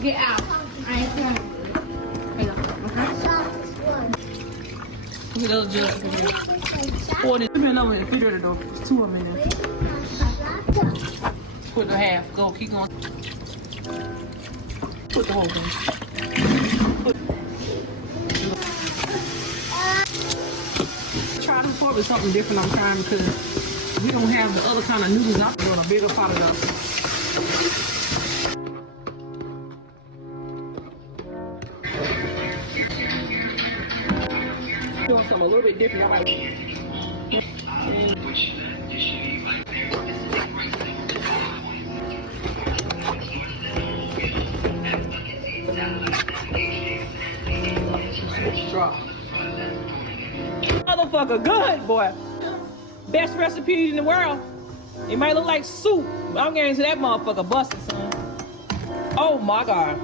Get out. I ain't trying. Look at those jugs over there. Pour it in over in the refrigerator though. There's 2 of them in there. Put the half. Go. Keep going. Put the whole thing. Try to report with something different I'm trying because we don't have the other kind of noodles. I'm doing a bigger pot of those. Doing something a little bit different. I might... Motherfucker good, boy. Best recipe in the world. It might look like soup, but I'm guaranteeing that motherfucker busted, son. Oh my God.